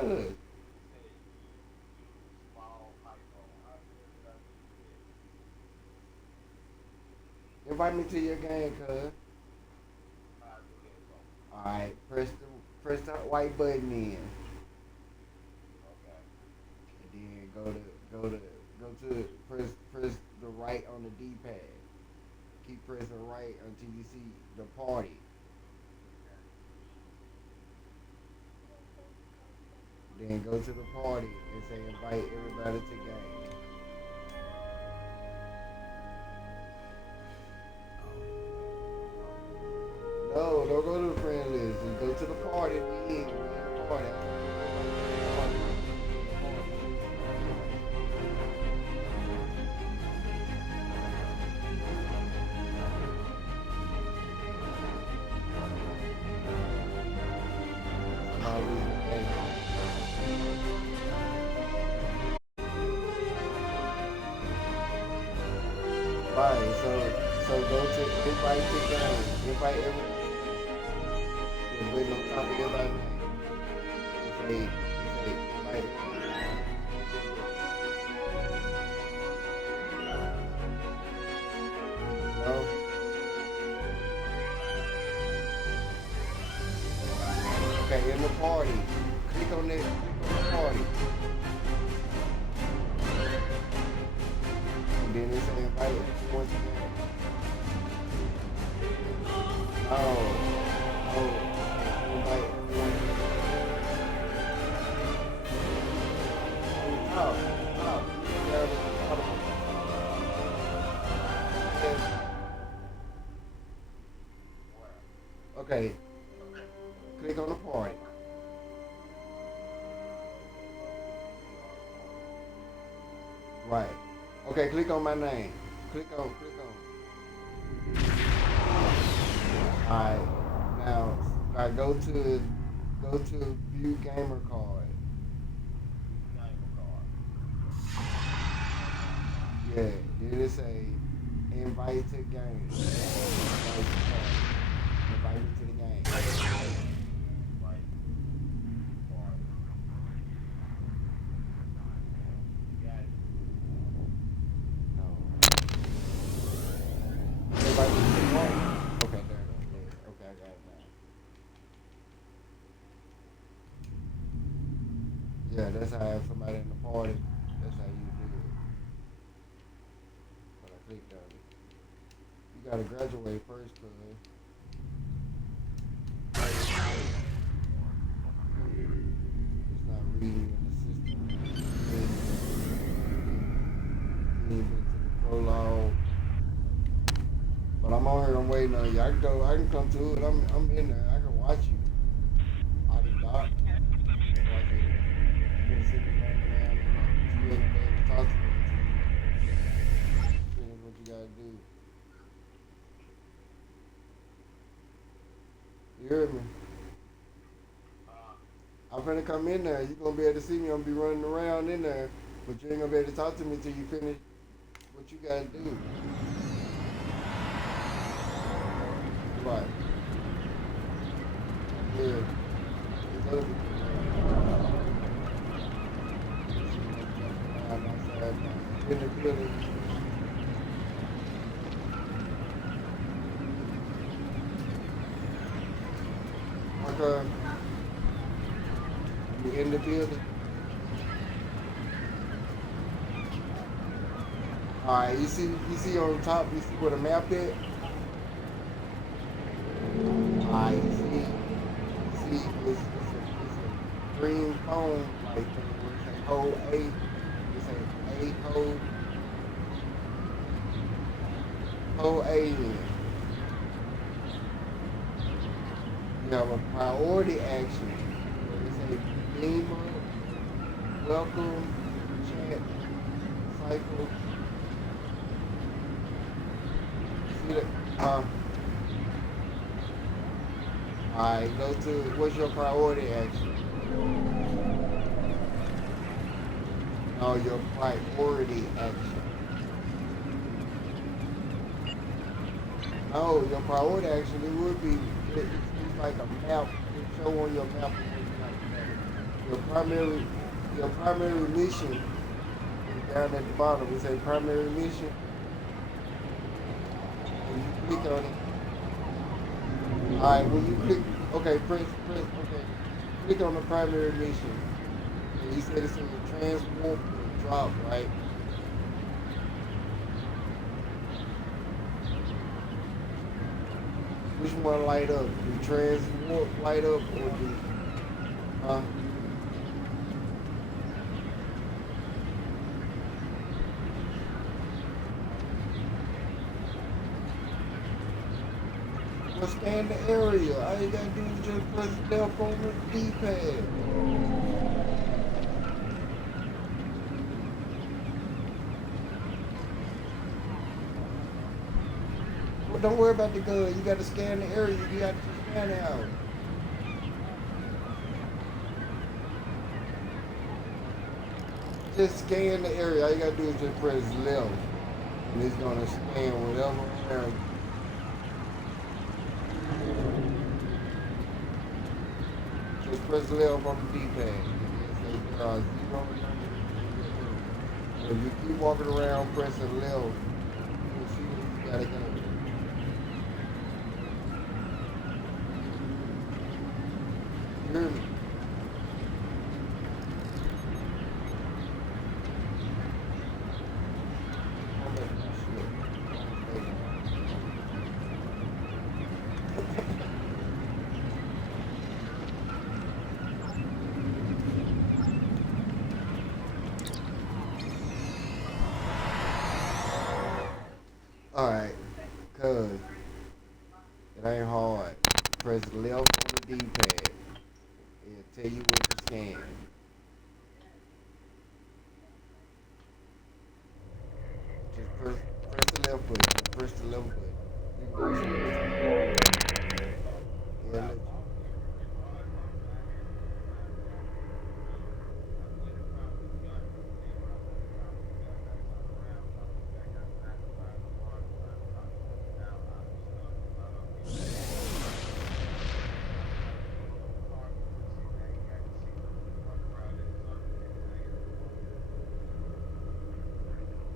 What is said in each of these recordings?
Good. Invite me to your game, cuz. Alright, press the white button in. And then press the right on the D pad. Keep pressing right until you see the party. Then go to the party and say invite everybody to game. No, don't go to the friend list. Just go to the party. We in the party. Somebody losing the game. Right, so go to invite to game. Invite everybody. Just waiting on top of everybody's name. Say invite. No? Okay, in the party. Click on it. Click on the party. And then it say invite once again. Oh. Oh. Invite. Top. Top. Okay. Click on the party. Right. Okay, click on my name. Alright. Now go to view gamer card. Yeah. Then it say invite to game. Invite me to the game. No. Invite me to the party. Okay, there it is. There. Okay, I got it now. Yeah, that's how I have somebody in the party. That's how you do it. But I clicked on it. You gotta graduate first, cause it's not reading in the system. You ain't been to the prologue. But I'm on here. I'm waiting on you. I can go. I can come to it. I'm in there. I can watch you. I can doc. Watch it. You can sit running around and you ain't be able to talk to them until you finish what you gotta do. You heard me? I'm finna come in there. You gonna be able to see me. I'm gonna be running around in there, but you ain't gonna be able to talk to me till you finish what you gotta do. Right. Yeah. It's other people around outside now. In the building. Okay. You in the building. Alright, you see on top, you see where the map is? Alright, you see it's a green phone, like where it say hold A, it say A hold A in. You have a priority action. It say beam up, welcome, chat, cycle. See that? Alright, go to what's your priority action? No, your priority action. No, your priority action it would be it's like a map. It show on your map. Your primary, your primary mission is down at the bottom. It say primary mission. When you click on it, all right. When you click, okay, okay, click on the primary mission. And you said it's in the transwarp or drop, right? Which one light up? The transwarp light up or the uh, well, scan the area. All you gotta do is just press left on the D-pad. Well, don't worry about the gun. You gotta scan the area. You got to scan it out. Just scan the area. All you gotta do is just press left. And it's gonna scan whatever area. Just press left on the D-pad. It says zero numbers. If you keep walking around pressing left, you'll see where you gotta go. You hear me? Alright, cuz it ain't hard. Press left on the D-pad. It'll tell you what to scan. Just press the left button. Just press the left button. You can go straight. Yeah, let you.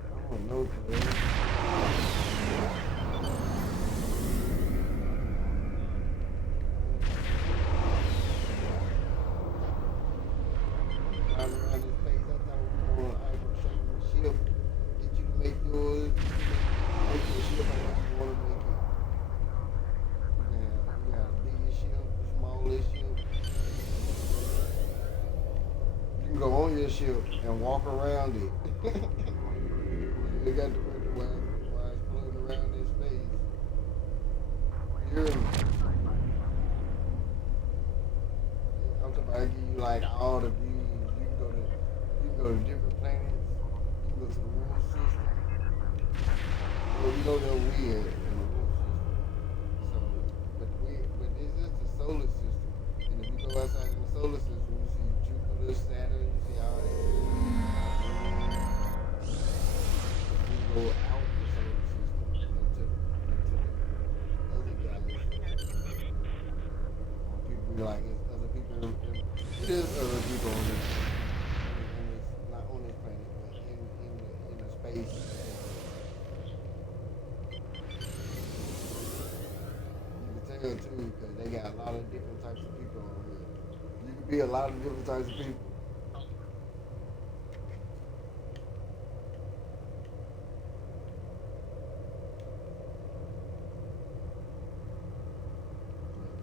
I don't know, cuz. Driving around this place, I thought we were on an ship. Get you to make yours. Make your ship however you want to make it. You got a bigger ship, a smallest ship. You can go on your ship and walk around it. They got the record while it's floating around in space. You hear me? I'm talking about I give you like all the views. You can go to different planets. You can go to the Wolf system. Well, you know they're weird in the Wolf system. So, but this is the solar system. And if you go outside in the solar system, you see Jupiter, Saturn, you see all that. You go out the solar system into the other galaxies. People be like, it's other people. It is other people on this, not on this planet, but in the space. You can tell too, because they got a lot of different types of people on here. You can be a lot of different types of people.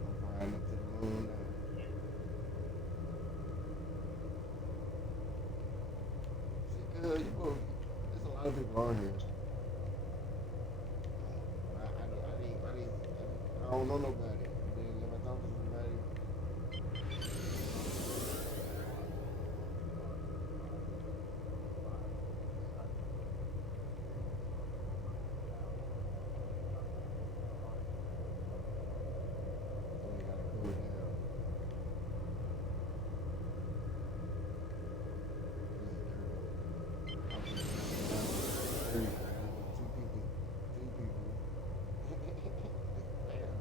I'm flying up to the moon now. See, cuz, there's a lot of people on here. I don't know nobody. Then if I talk to somebody, then they gotta cool down. This is true. I'm just down the street. Two people. Two people. Damn.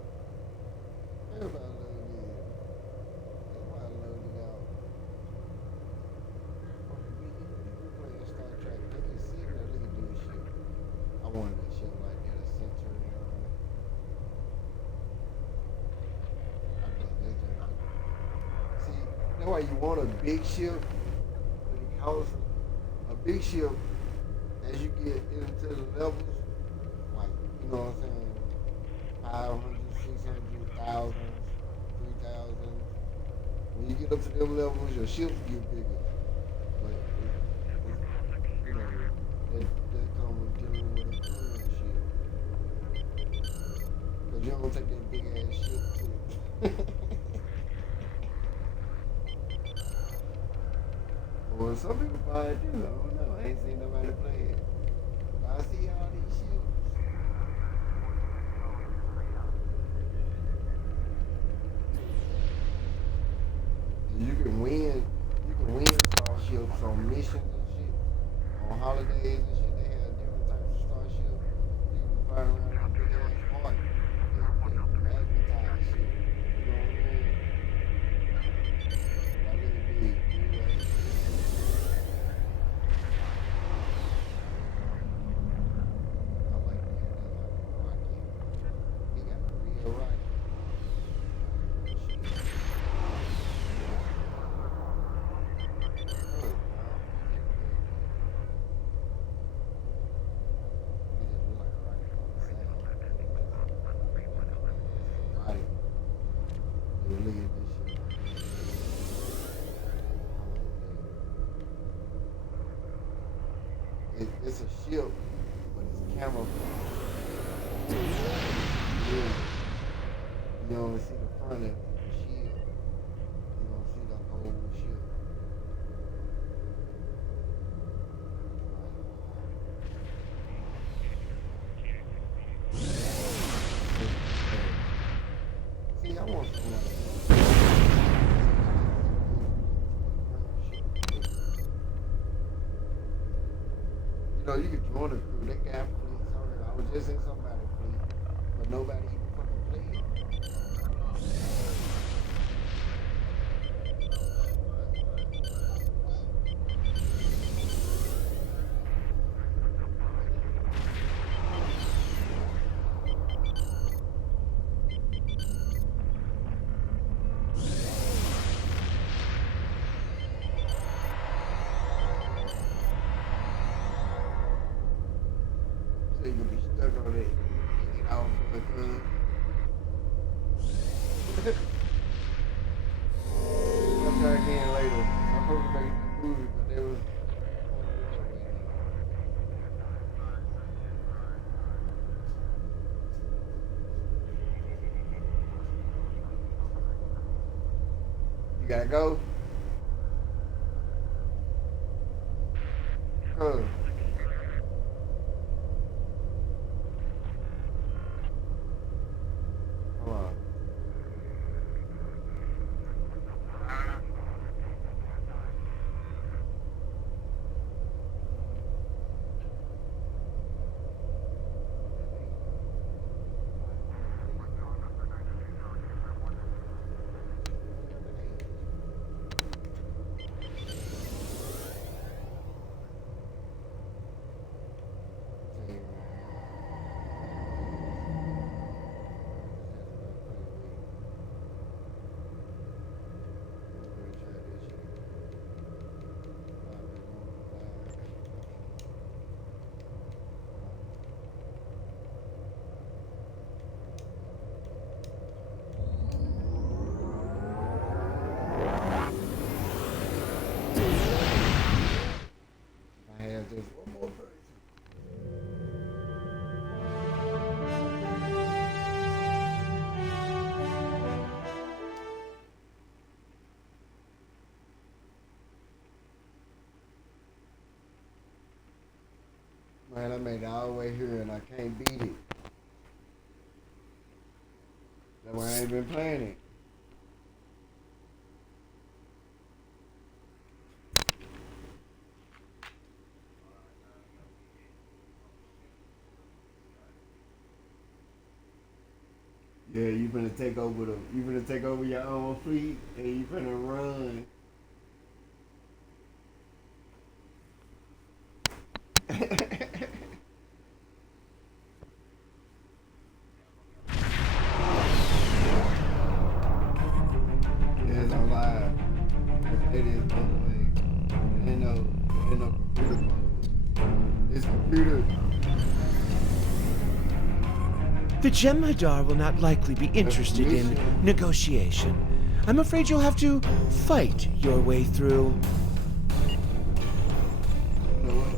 why you want a big ship, but it costs a big ship as you get into the levels, like, you know what I'm saying, 500, 600, 3,000. When you get up to them levels, your ships get bigger. But you know, that comes with dealing with a cruise ship. Because you don't take that big ass ship too. Well, some people buy it too. I don't know. I ain't seen nobody play it. But I see all these ships. And you can win starships on missions and shit. On holidays and shit, they have different types of starships. You can fly around with a big ass heart. That magnetized shit. You know what I mean? That really big, dude. Right? I like that. That's like a rocket. He got a real rocket. Good, dog. He just look like a rocket from the sand. Body. Dude, look at this shit. It's a ship, but it's camouflage. Yeah. You only see the front of it, the shield. You don't see the whole ship. See, I want something like that. You know, you could join the crew. They got fleets on it. I was just in somebody's fleet, but nobody even fucking played. So you could be stuck on it. Get off the gun. I'll try again later. I'm supposed to make a movie, but they was. You gotta go? Go. Hold on. I have just one more person. Man, I made it all the way here and I can't beat it. That's why I ain't been playing it. Yeah, you finna take over your own fleet and you finna run. Yes, I'm live. The Jem'Hadar will not likely be interested in negotiation. I'm afraid you'll have to fight your way through. You know what?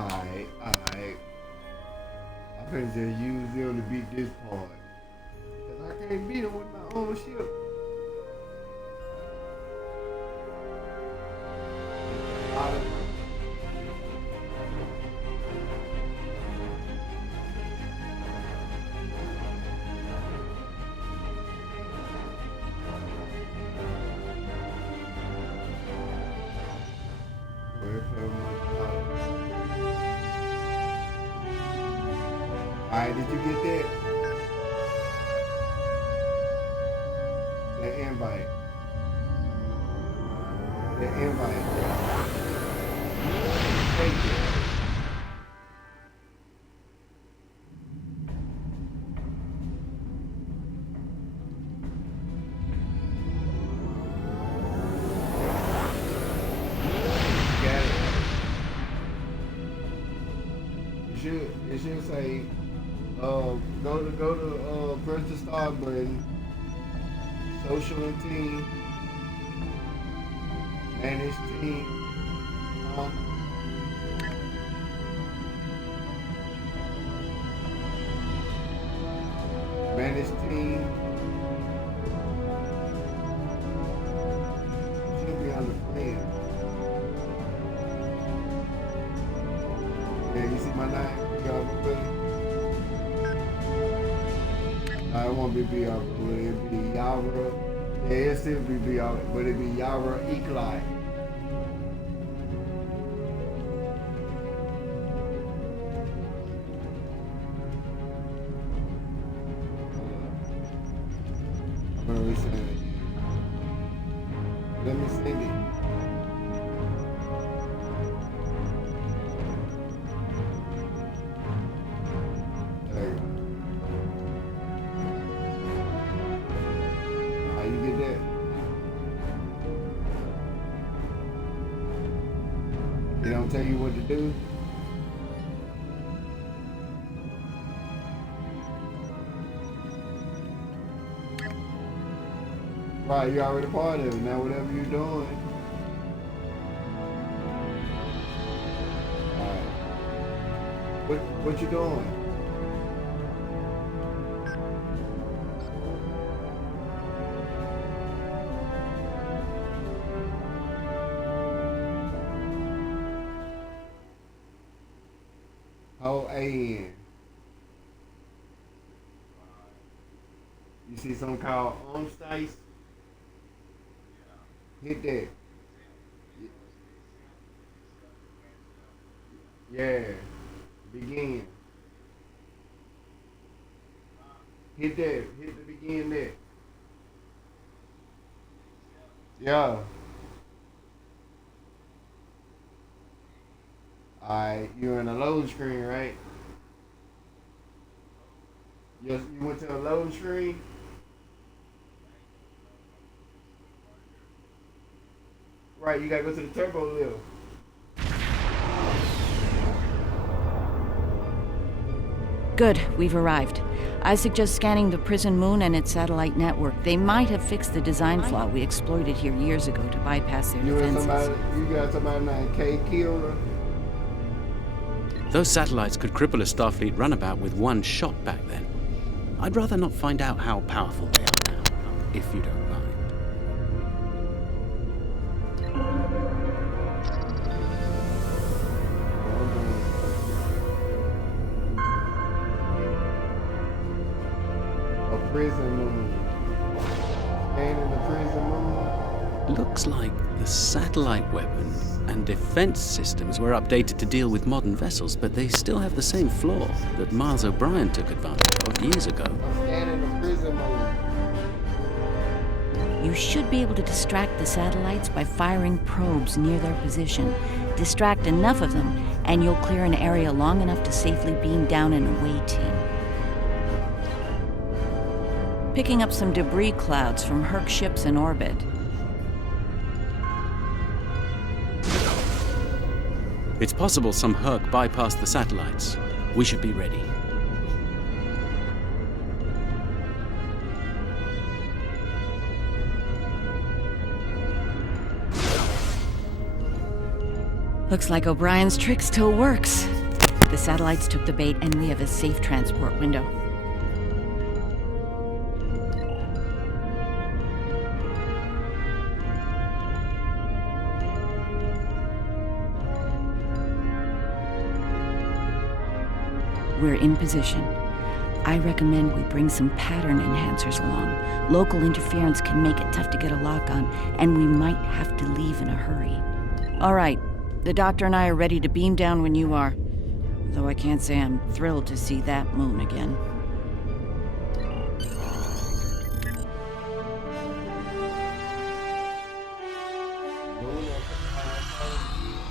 Alright. I better just use them to beat this part. Cause I can't beat them with my own ship. Alright, did you get that? The invite. Thank you. Got it. It should say go to press the start button, social and team, manage team, manage team. Should be on the friend. Yeah, you see my name? You got it? It won't be BR, but it'll be Yara. Yeah, it'll still be BR, but it'll be Yara Eklai. I'm gonna resend it. Let me send it. There you go. You get that? They don't tell you what to do? Right, you already part of it. Now whatever you're doing. Alright. What you doing? OAN. You see something called Armstice? Hit that. Yeah. Begin. Hit that. Hit the begin there. Yeah. Alright, you're in a load screen, right? Yes, you went to a load screen? Right, you gotta go to the turbo lift. Good, we've arrived. I suggest scanning the prison moon and its satellite network. They might have fixed the design flaw we exploited here years ago to bypass their defenses. You got somebody named K. Kira? Those satellites could cripple a Starfleet runabout with one shot back then. I'd rather not find out how powerful they are now, if you don't mind. A prison moon. Scanning the prison moon. Looks like the satellite weapon and defense systems were updated to deal with modern vessels, but they still have the same flaw that Miles O'Brien took advantage of years ago. I'm scanning the prison moon. You should be able to distract the satellites by firing probes near their position. Distract enough of them, and you'll clear an area long enough to safely beam down an away team. picking up some debris clouds from Herc ships in orbit. It's possible some Herc bypassed the satellites. We should be ready. Looks like O'Brien's trick still works. The satellites took the bait, and we have a safe transport window. We're in position. I recommend we bring some pattern enhancers along. Local interference can make it tough to get a lock on, and we might have to leave in a hurry. All right. The doctor and I are ready to beam down when you are. Though I can't say I'm thrilled to see that moon again.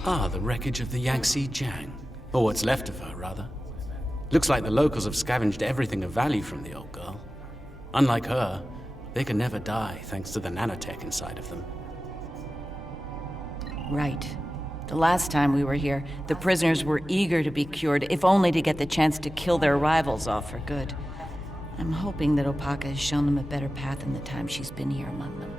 Ah, the wreckage of the Yangtze Jiang. Or what's left of her, rather. Looks like the locals have scavenged everything of value from the old girl. Unlike her, they can never die thanks to the nanotech inside of them. Right. The last time we were here, the prisoners were eager to be cured, if only to get the chance to kill their rivals off for good. I'm hoping that Opaka has shown them a better path in the time she's been here among them.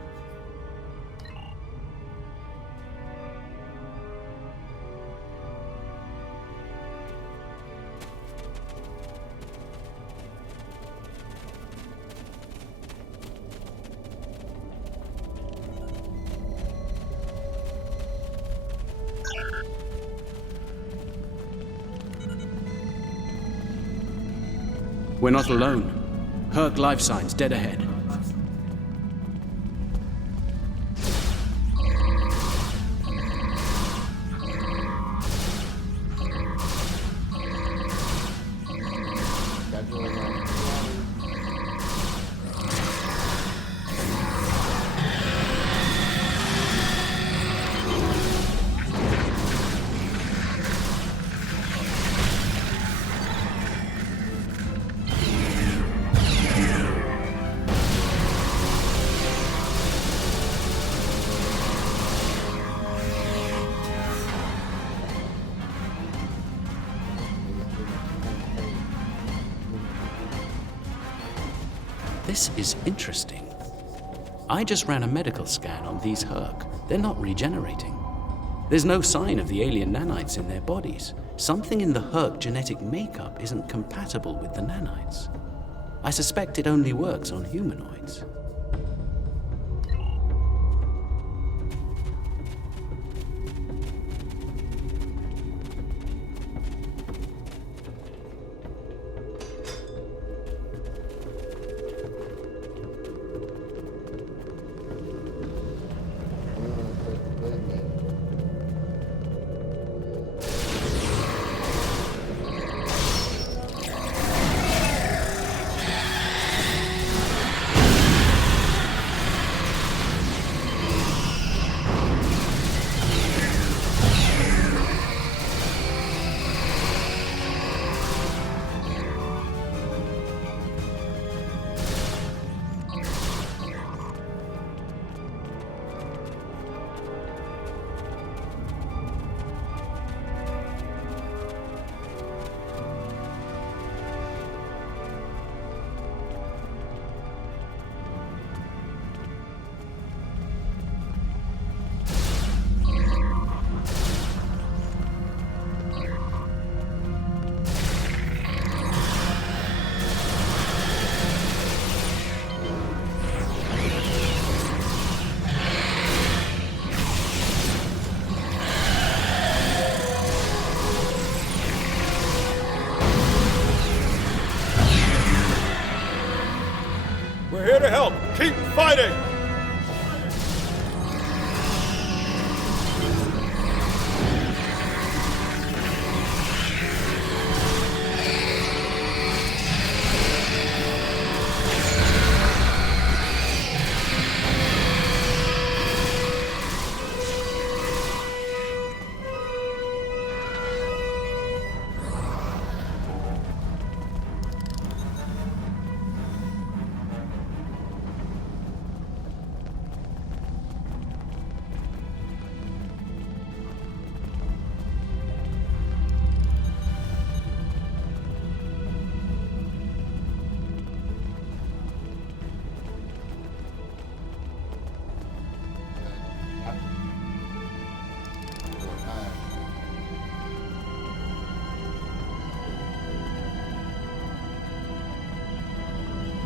We're not alone. Herc life signs dead ahead. This is interesting. I just ran a medical scan on these Herc. They're not regenerating. There's no sign of the alien nanites in their bodies. Something in the Herc genetic makeup isn't compatible with the nanites. I suspect it only works on humanoids. We're here to help. Keep fighting!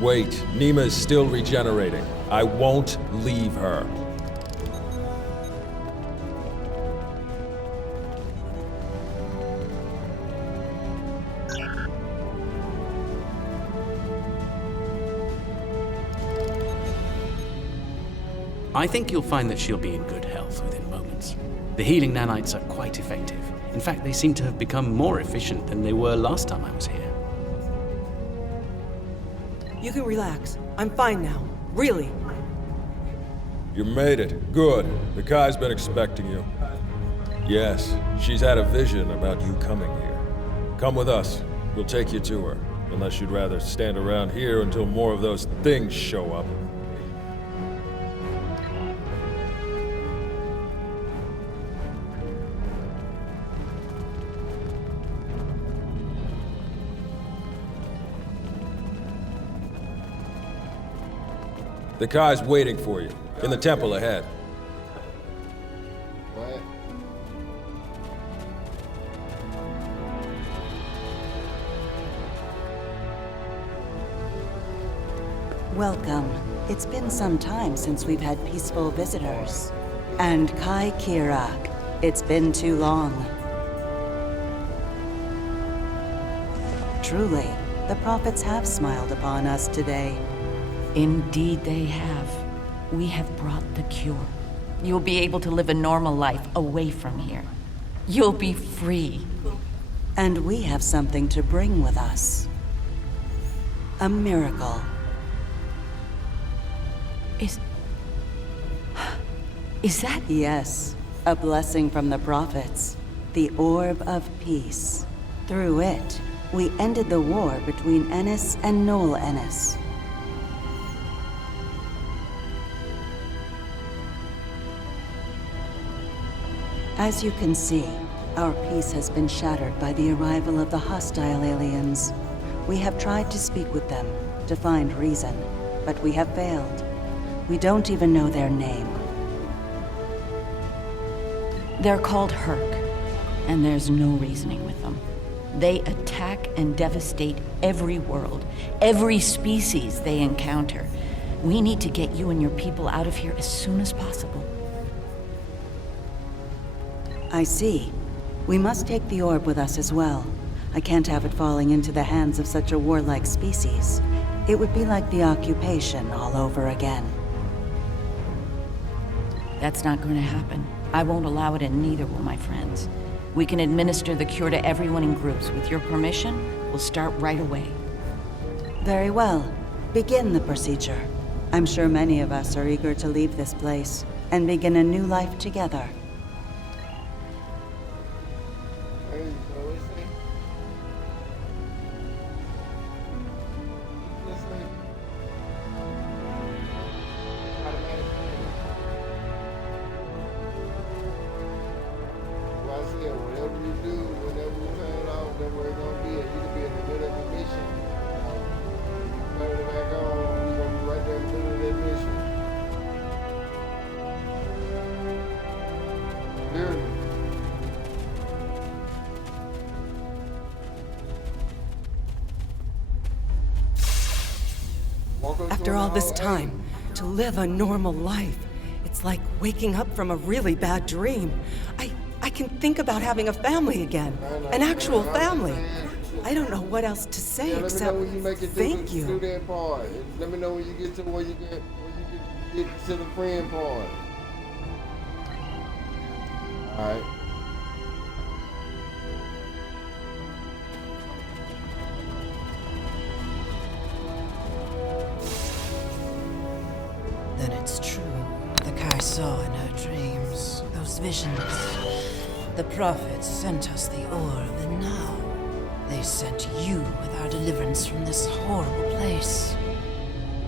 Wait, Nima is still regenerating. I won't leave her. I think you'll find that she'll be in good health within moments. The healing nanites are quite effective. In fact, they seem to have become more efficient than they were last time I was here. You can relax. I'm fine now. Really. You made it. Good. The Kai's been expecting you. Yes, she's had a vision about you coming here. Come with us. We'll take you to her. Unless you'd rather stand around here until more of those things show up. The Kai's waiting for you, in the temple ahead. What? Welcome. It's been some time since we've had peaceful visitors. And Kai Kirak, it's been too long. Truly, the prophets have smiled upon us today. Indeed they have. We have brought the cure. You'll be able to live a normal life away from here. You'll be free. And we have something to bring with us. A miracle. Is that... Yes, a blessing from the prophets. The Orb of Peace. Through it, we ended the war between Ennis and Noel Ennis. As you can see, our peace has been shattered by the arrival of the hostile aliens. We have tried to speak with them, to find reason, but we have failed. We don't even know their name. They're called Herc, and there's no reasoning with them. They attack and devastate every world, every species they encounter. We need to get you and your people out of here as soon as possible. I see. We must take the orb with us as well. I can't have it falling into the hands of such a warlike species. It would be like the occupation all over again. That's not going to happen. I won't allow it, and neither will my friends. We can administer the cure to everyone in groups. With your permission, we'll start right away. Very well. Begin the procedure. I'm sure many of us are eager to leave this place and begin a new life together. Hey, so what's that? What's that? Automatic. Well, I said, whatever you do, whenever you turn it off, that's where it's gonna be. You can be in the middle of a mission. Turn it back on, you're gonna be right there in the middle of that mission. Hear me? Walk up to After an all this old time, to live a normal life, it's like waking up from a really bad dream. I can think about having a family again. An actual family. I don't know what else to say Yeah, let me except know when you make it thank through you. that part. Let me know when you get to where you get to the friend part. All right. Then it's true. The Kai saw in her dreams, those visions. The prophets sent us the orb, and now they sent you with our deliverance from this horrible place.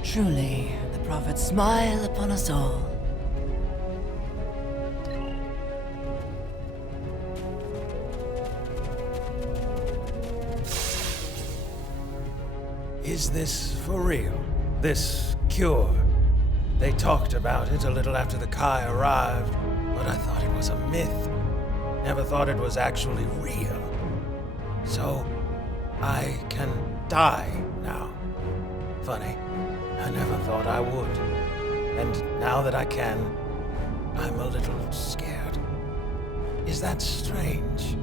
Truly, the prophets smile upon us all. Is this for real? This cure? They talked about it a little after the Kai arrived, but I thought it was a myth. Never thought it was actually real. So, I can die now. Funny, I never thought I would. And now that I can, I'm a little scared. Is that strange?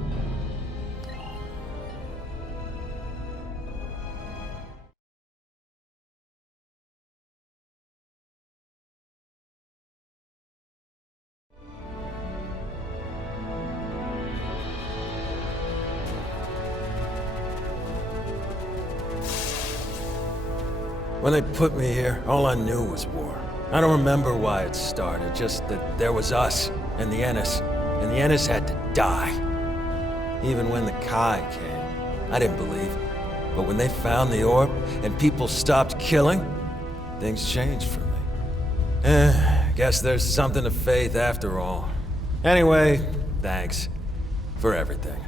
When they put me here, all I knew was war. I don't remember why it started, just that there was us and the Ennis, and the Ennis had to die. Even when the Kai came, I didn't believe. But when they found the orb and people stopped killing, things changed for me. Guess there's something to faith after all. Anyway, thanks for everything.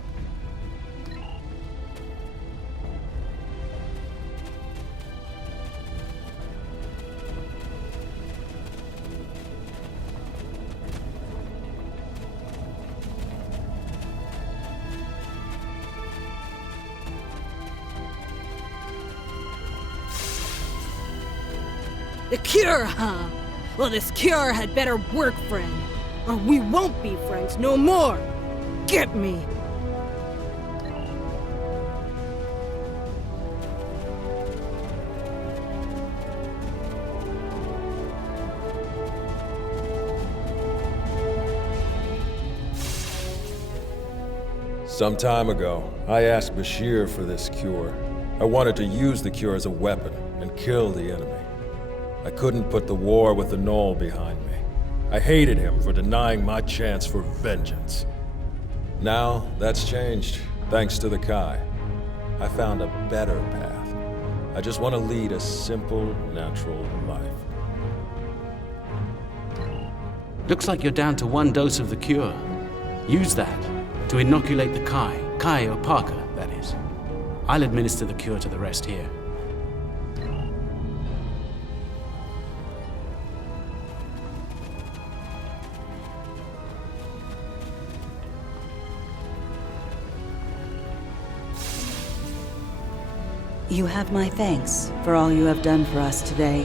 The cure, huh? Well, this cure had better work, friend. Or we won't be friends no more. Get me! Some time ago, I asked Bashir for this cure. I wanted to use the cure as a weapon and kill the enemy. I couldn't put the war with the Knoll behind me. I hated him for denying my chance for vengeance. Now, that's changed, thanks to the Kai. I found a better path. I just want to lead a simple, natural life. Looks like you're down to 1 dose of the cure. Use that to inoculate the Kai or Parker, that is. I'll administer the cure to the rest here. You have my thanks for all you have done for us today.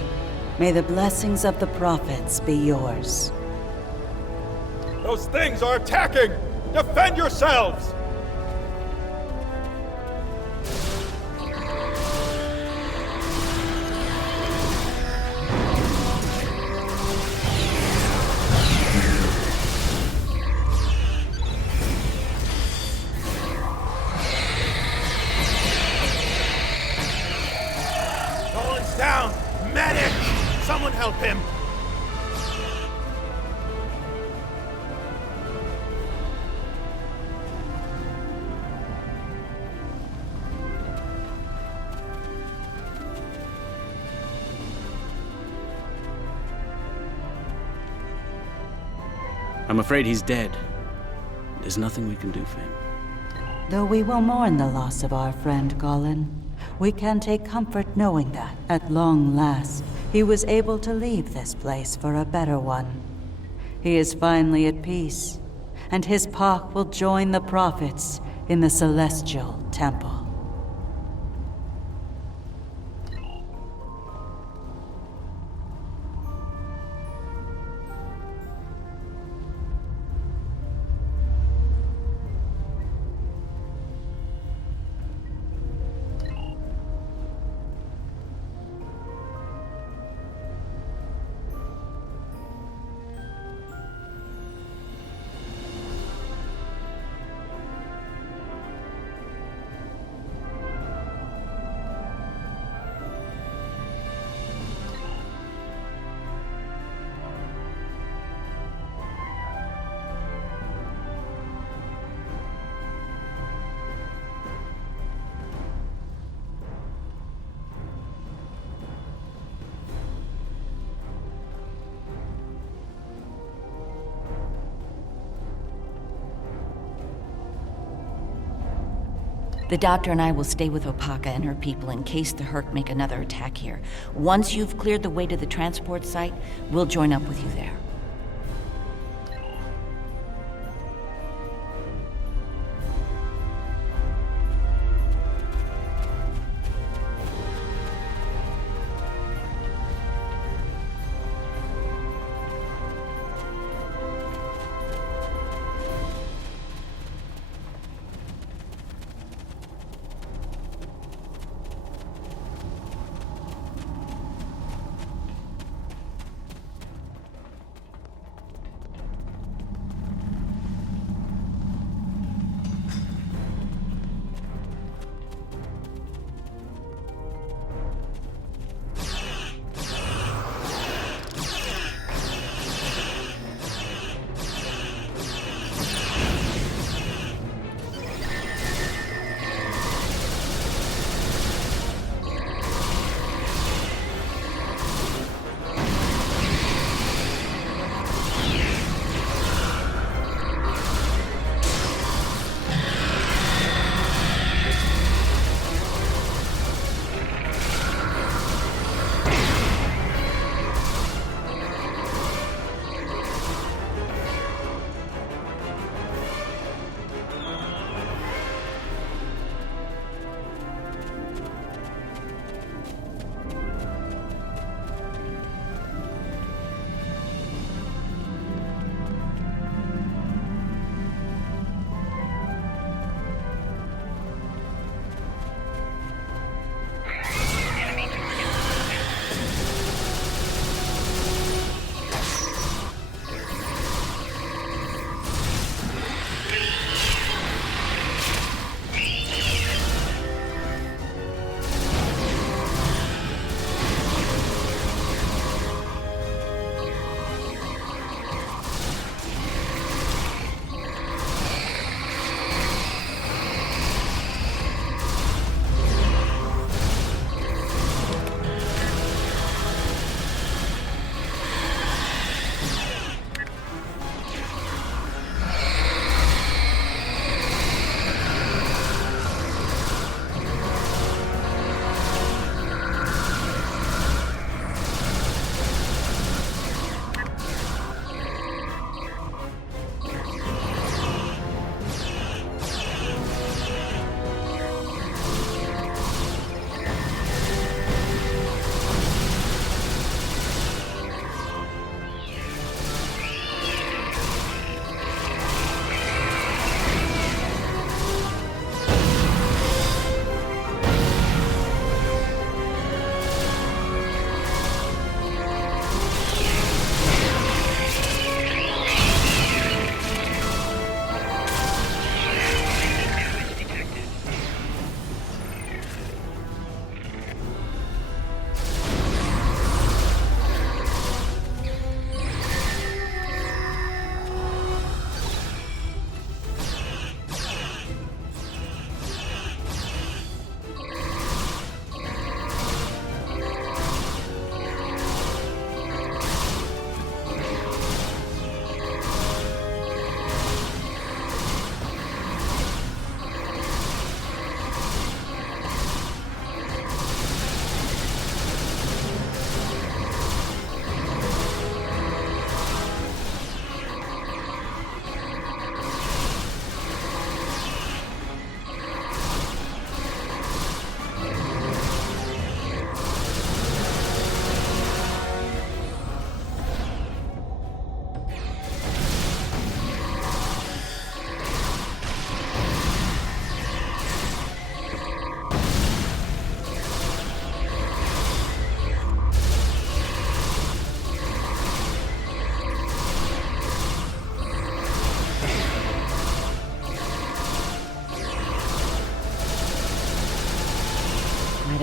May the blessings of the prophets be yours. Those things are attacking! Defend yourselves! Down! Medic! Someone help him! I'm afraid he's dead. There's nothing we can do for him. Though we will mourn the loss of our friend Gollin, we can take comfort knowing that, at long last, he was able to leave this place for a better one. He is finally at peace, and his Pak will join the prophets in the Celestial Temple. The doctor and I will stay with Opaka and her people in case the Herc make another attack here. Once you've cleared the way to the transport site, we'll join up with you there.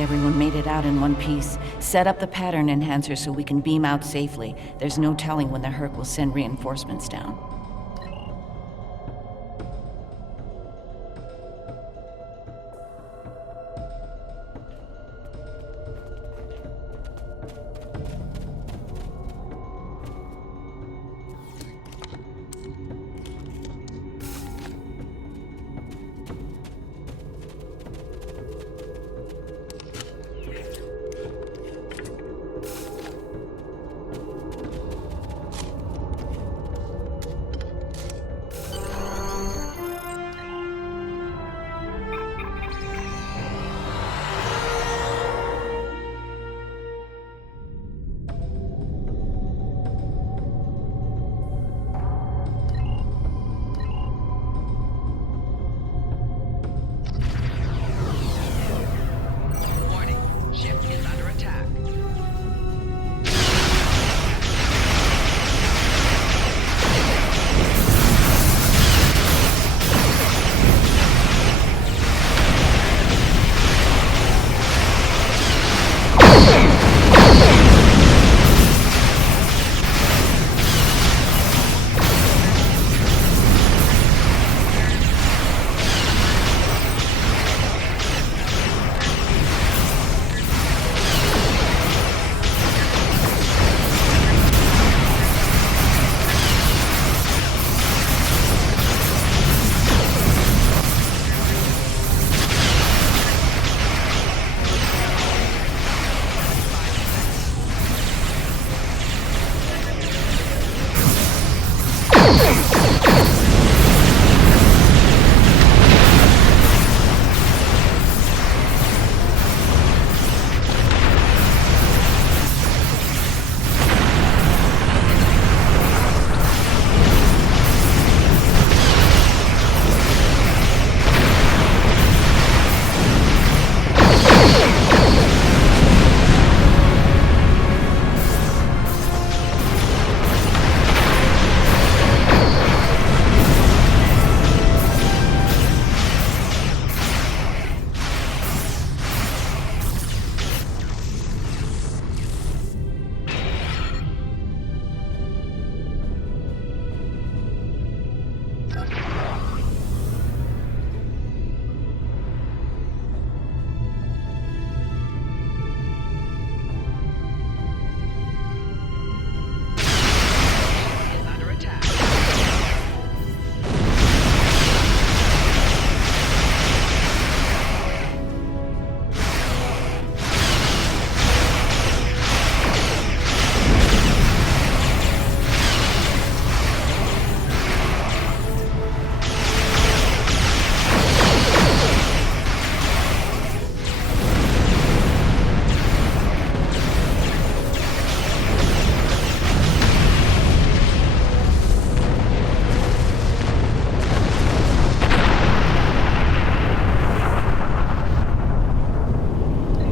everyone made it out in one piece. Set up the pattern enhancer so we can beam out safely. There's no telling when the Herc will send reinforcements down.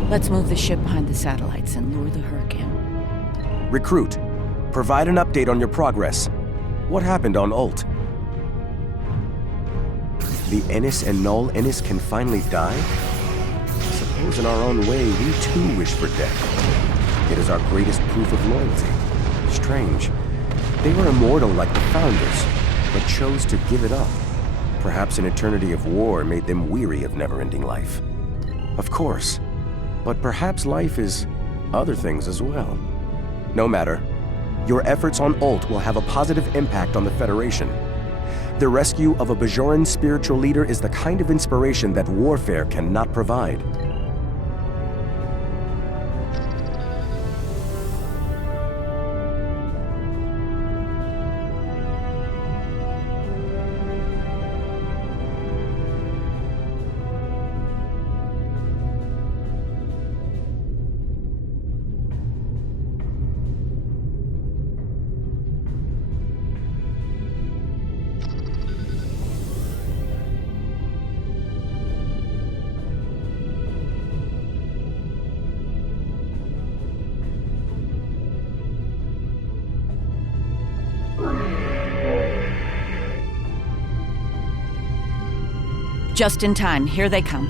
Let's move the ship behind the satellites and lure the Herc in. Recruit, provide an update on your progress. What happened on Ult? The Ennis and Null Ennis can finally die? Suppose in our own way we too wish for death. It is our greatest proof of loyalty. Strange. They were immortal like the Founders, but chose to give it up. Perhaps an eternity of war made them weary of never-ending life. Of course. But perhaps life is other things as well. No matter. Your efforts on Ult will have a positive impact on the Federation. The rescue of a Bajoran spiritual leader is the kind of inspiration that warfare cannot provide. Just in time. Here they come.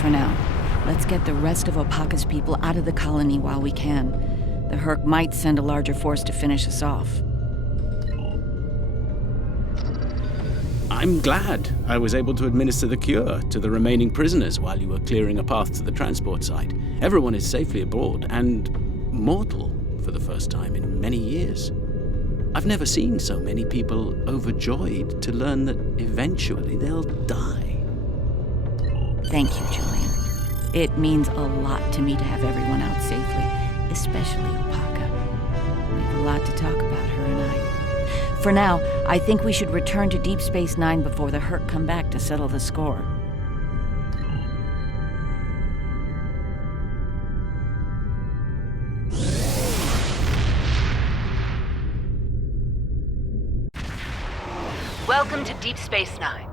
For now, let's get the rest of Opaka's people out of the colony while we can. The Herc might send a larger force to finish us off. I'm glad I was able to administer the cure to the remaining prisoners while you were clearing a path to the transport site. Everyone is safely aboard and mortal for the first time in many years. I've never seen so many people overjoyed to learn that eventually they'll die. Thank you, Julian. It means a lot to me to have everyone out safely, especially Opaka. We have a lot to talk about, her and I. For now, I think we should return to Deep Space Nine before the Herc come back to settle the score. Welcome to Deep Space Nine.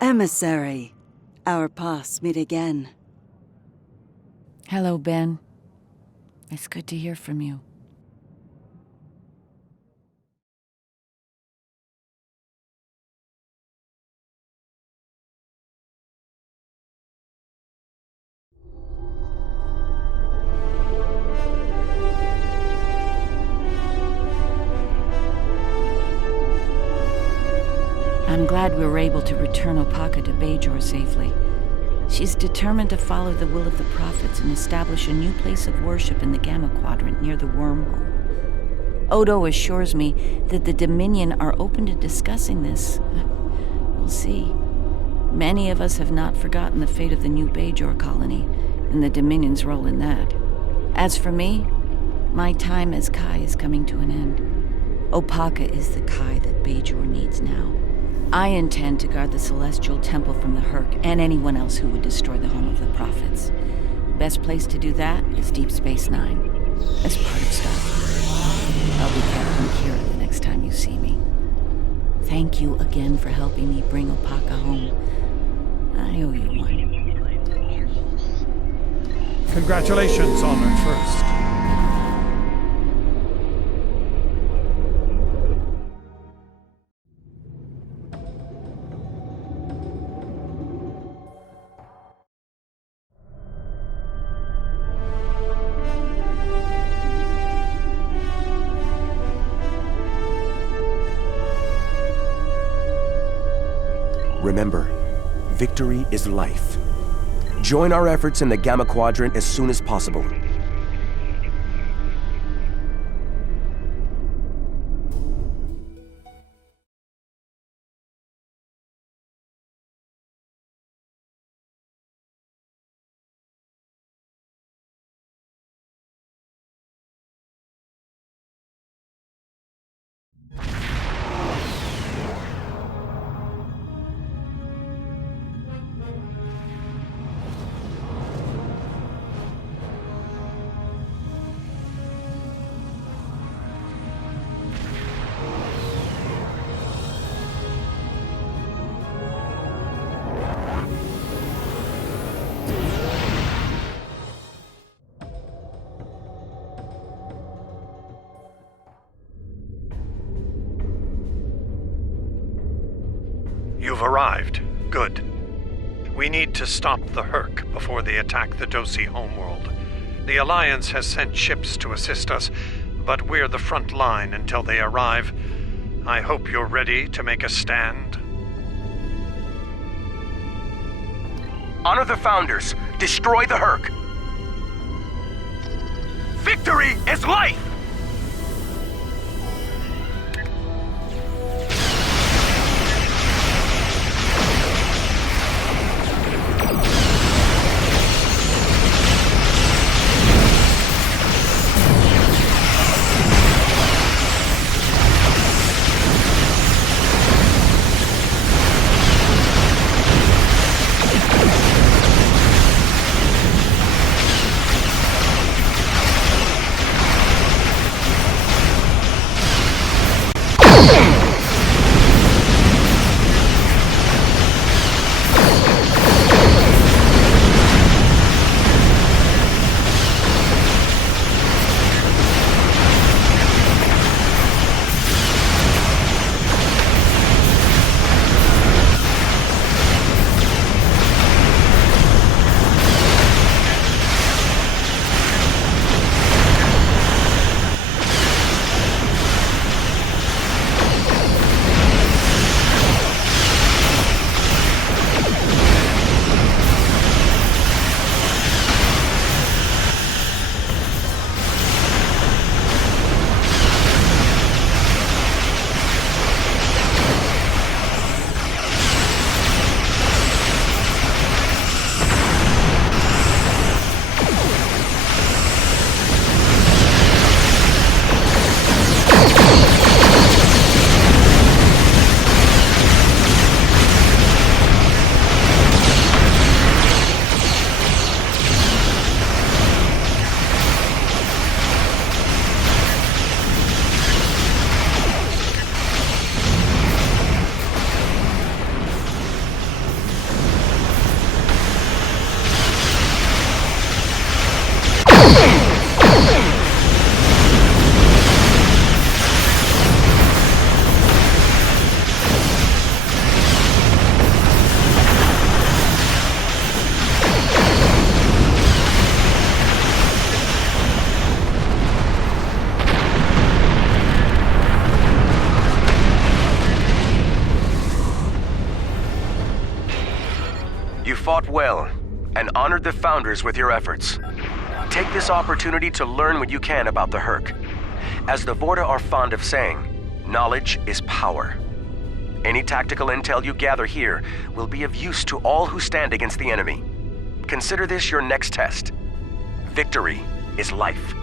Emissary, our paths meet again. Hello, Ben. It's good to hear from you. I'm glad we were able to return Opaka to Bajor safely. She's determined to follow the will of the prophets and establish a new place of worship in the Gamma Quadrant near the wormhole. Odo assures me that the Dominion are open to discussing this. We'll see. Many of us have not forgotten the fate of the new Bajor colony and the Dominion's role in that. As for me, my time as Kai is coming to an end. Opaka is the Kai that Bajor needs now. I intend to guard the Celestial Temple from the Herc and anyone else who would destroy the home of the Prophets. The best place to do that is Deep Space Nine, as part of Starfleet. I'll be Captain Kira the next time you see me. Thank you again for helping me bring Opaka home. I owe you one. Congratulations, Honored First. Remember, victory is life. Join our efforts in the Gamma Quadrant as soon as possible. You've arrived. Good. We need to stop the Herc before they attack the Dosi homeworld. The Alliance has sent ships to assist us, but we're the front line until they arrive. I hope you're ready to make a stand. Honor the Founders. Destroy the Herc. Victory is life! You fought well, and honored the Founders with your efforts. Take this opportunity to learn what you can about the Herc. As the Vorta are fond of saying, knowledge is power. Any tactical intel you gather here will be of use to all who stand against the enemy. Consider this your next test. Victory is life.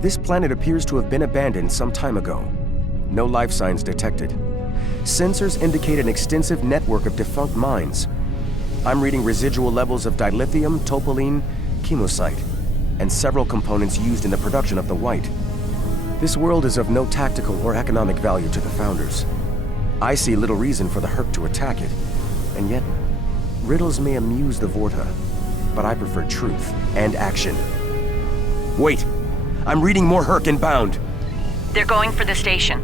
This planet appears to have been abandoned some time ago. No life signs detected. Sensors indicate an extensive network of defunct mines. I'm reading residual levels of dilithium, topoline, chemosite, and several components used in the production of the White. This world is of no tactical or economic value to the Founders. I see little reason for the Herc to attack it, and yet riddles may amuse the Vorta. but I prefer truth and action. Wait! I'm reading more Herc inbound! They're going for the station.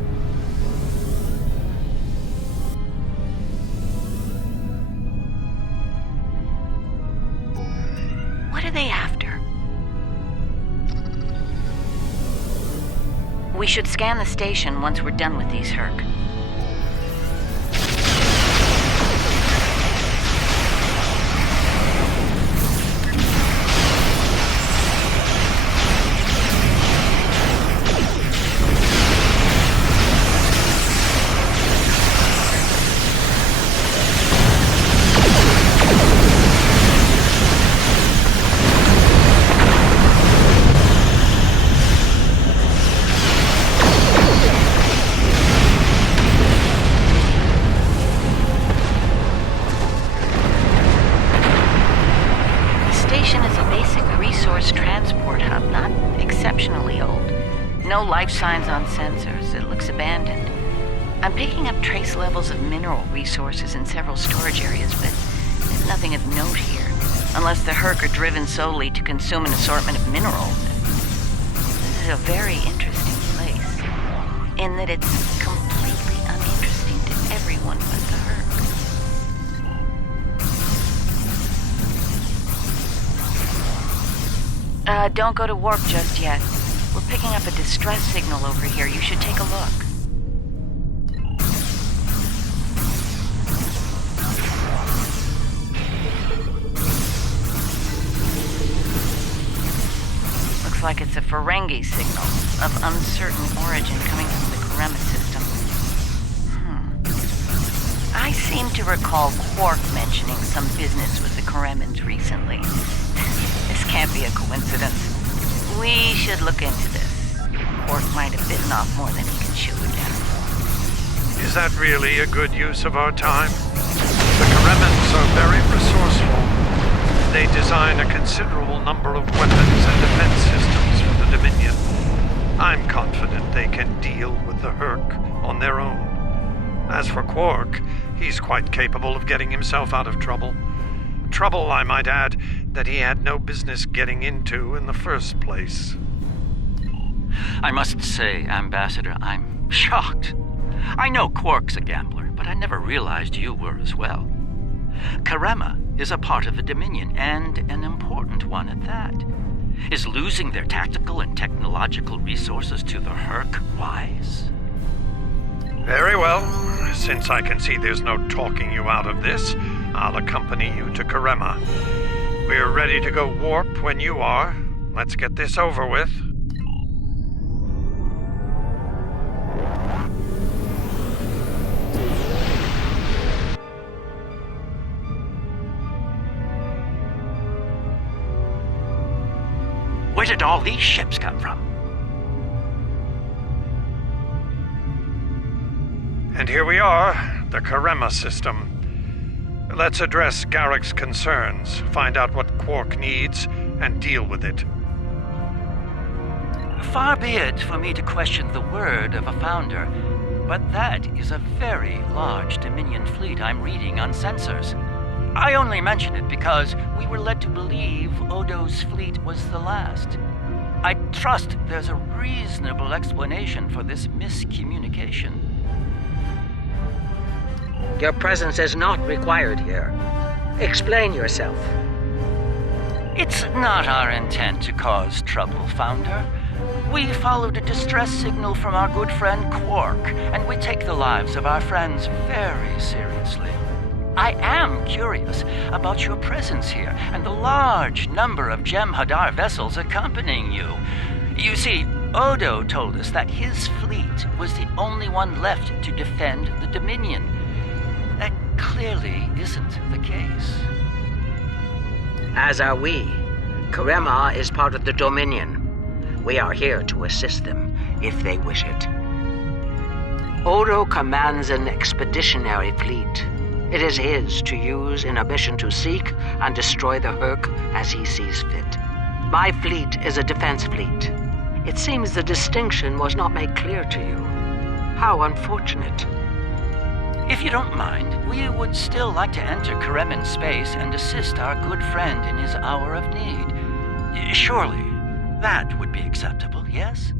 What are they after? We should scan the station once we're done with these Herc. No life signs on sensors. It looks abandoned. I'm picking up trace levels of mineral resources in several storage areas, but there's nothing of note here, unless the Herc are driven solely to consume an assortment of minerals. This is a very interesting place, in that it's completely uninteresting to everyone but the Herc. Don't go to warp just yet. We're picking up a distress signal over here. You should take a look. Looks like it's a Ferengi signal of uncertain origin coming from the Karema system. I seem to recall Quark mentioning some business with the Karemans recently. This can't be a coincidence. We should look into this. Quark might have bitten off more than he can chew again. Is that really a good use of our time? The Karemans are very resourceful. They design a considerable number of weapons and defense systems for the Dominion. I'm confident they can deal with the Herc on their own. As for Quark, he's quite capable of getting himself out of trouble. Trouble, I might add, that he had no business getting into in the first place. I must say, Ambassador, I'm shocked. I know Quark's a gambler, but I never realized you were as well. Karema is a part of the Dominion, and an important one at that. Is losing their tactical and technological resources to the Herc wise? Very well. Since I can see there's no talking you out of this, I'll accompany you to Karema. We're ready to go warp when you are. Let's get this over with. Where did all these ships come from? And here we are, the Karema system. Let's address Garrick's concerns, find out what Quark needs, and deal with it. Far be it for me to question the word of a founder, but that is a very large Dominion fleet I'm reading on sensors. I only mention it because we were led to believe Odo's fleet was the last. I trust there's a reasonable explanation for this miscommunication. Your presence is not required here. Explain yourself. It's not our intent to cause trouble, Founder. We followed a distress signal from our good friend Quark, and we take the lives of our friends very seriously. I am curious about your presence here and the large number of Jem'Hadar vessels accompanying you. You see, Odo told us that his fleet was the only one left to defend the Dominion. That clearly isn't the case. As are we. Karema is part of the Dominion. We are here to assist them, if they wish it. Odo commands an expeditionary fleet. It is his to use in a mission to seek and destroy the Herc as he sees fit. My fleet is a defense fleet. It seems the distinction was not made clear to you. How unfortunate. If you don't mind, we would still like to enter Karemen space and assist our good friend in his hour of need. Surely, that would be acceptable, yes?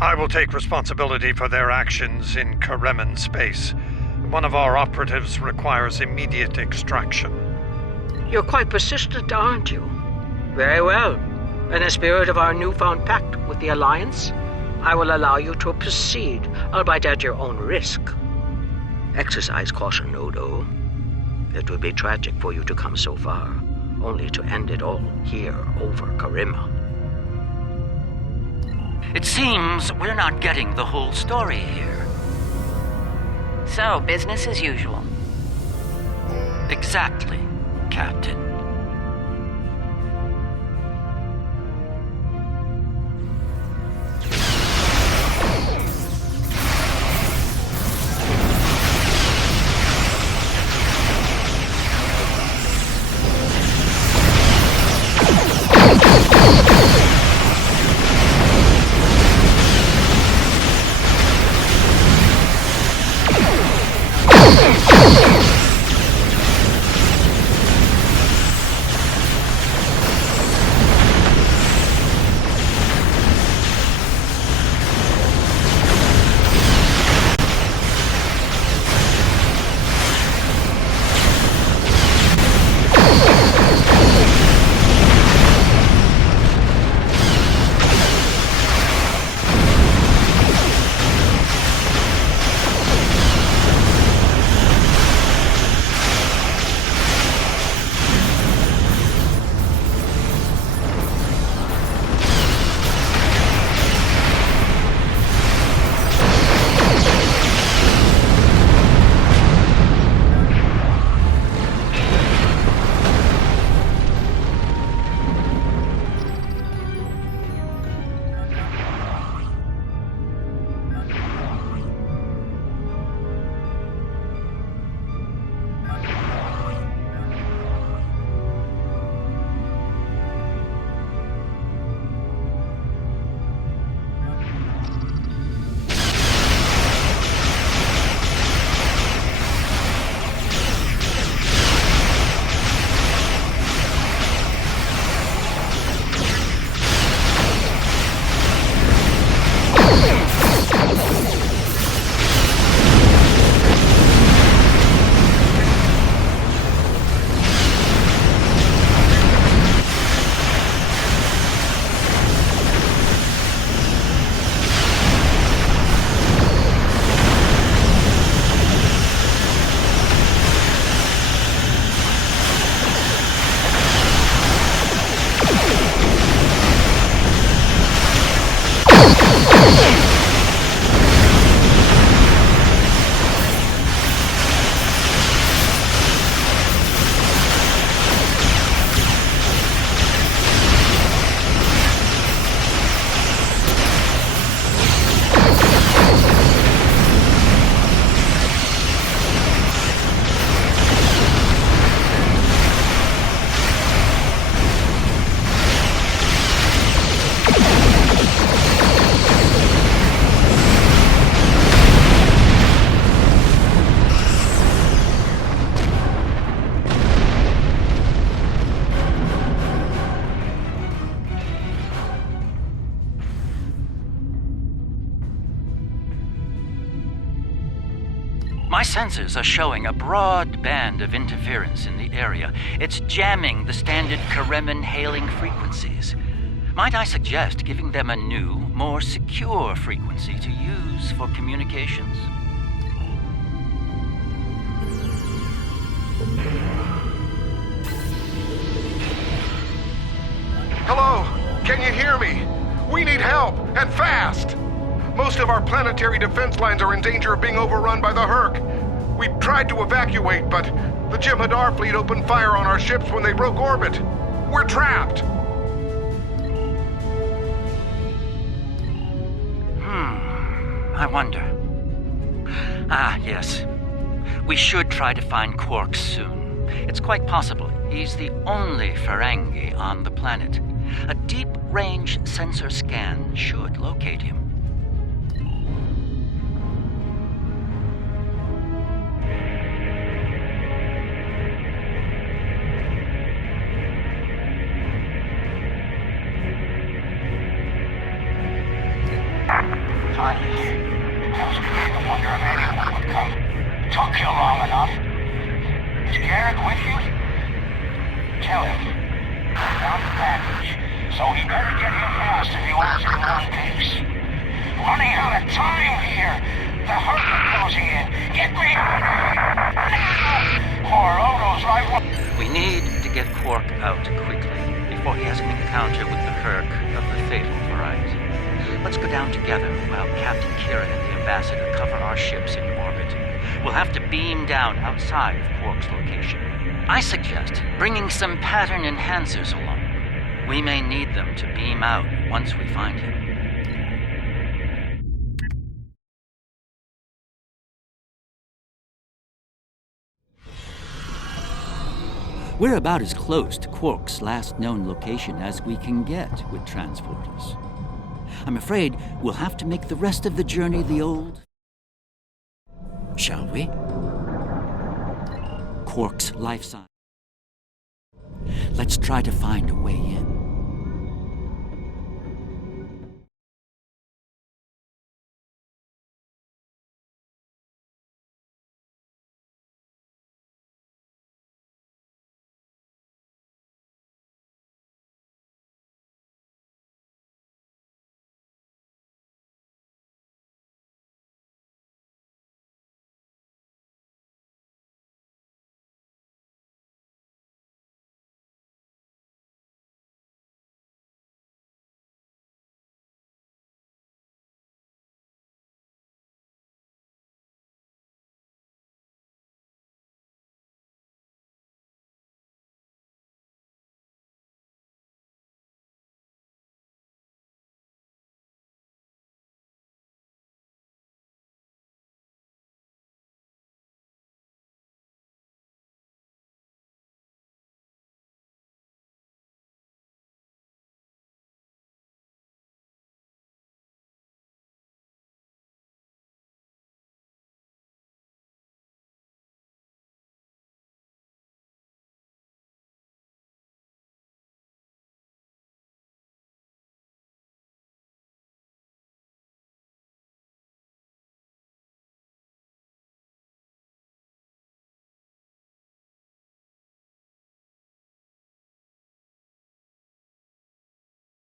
I will take responsibility for their actions in Karemen space. One of our operatives requires immediate extraction. You're quite persistent, aren't you? Very well. In the spirit of our newfound pact with the Alliance, I will allow you to proceed, albeit at your own risk. Exercise caution, Odo. It would be tragic for you to come so far, only to end it all here over Karima. It seems we're not getting the whole story here. So, business as usual. Exactly, Captain. My sensors are showing a broad band of interference in the area. It's jamming the standard Karemen hailing frequencies. Might I suggest giving them a new, more secure frequency to use for communications? Hello? Can you hear me? We need help, and fast! Most of our planetary defense lines are in danger of being overrun by the Hurk. We tried to evacuate, but the Jem'Hadar fleet opened fire on our ships when they broke orbit. We're trapped! I wonder. Ah, yes. We should try to find Quark soon. It's quite possible he's the only Ferengi on the planet. A deep-range sensor scan should locate him. Finally. I was beginning to wonder if anyone would come. Took you long enough. Is Garrick with you? Tell him. I found the package, so he better get here fast if he wants to go on pace. Running out of time here! The herd is closing in! Get me! Poor Odo's right. We need to get Quark out quickly before he has an encounter with the Herc of the fatal variety. Let's go down together while Captain Kieran and the Ambassador cover our ships in orbit. We'll have to beam down outside of Quark's location. I suggest bringing some pattern enhancers along. We may need them to beam out once we find him. We're about as close to Quark's last known location as we can get with transporters. I'm afraid we'll have to make the rest of the journey the old... Shall we? Quark's life sign. Let's try to find a way in.